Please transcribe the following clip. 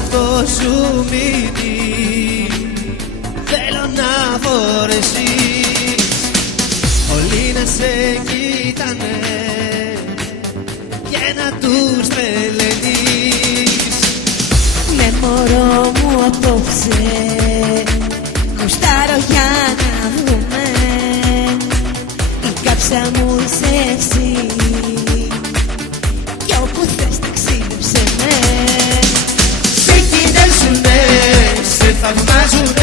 αυτό σου μείνει. Θέλω να φορέσεις, όλοι να σε κοιτάνε και να τους τρελαίνεις. Ναι μωρό μου απόψε γουστάρω για να δούμε. Η κάψα μου είσαι εσύ κι όπου θες ταξίδεψε με. Σε κοιτάζουνε, σε θαυμάζουνε,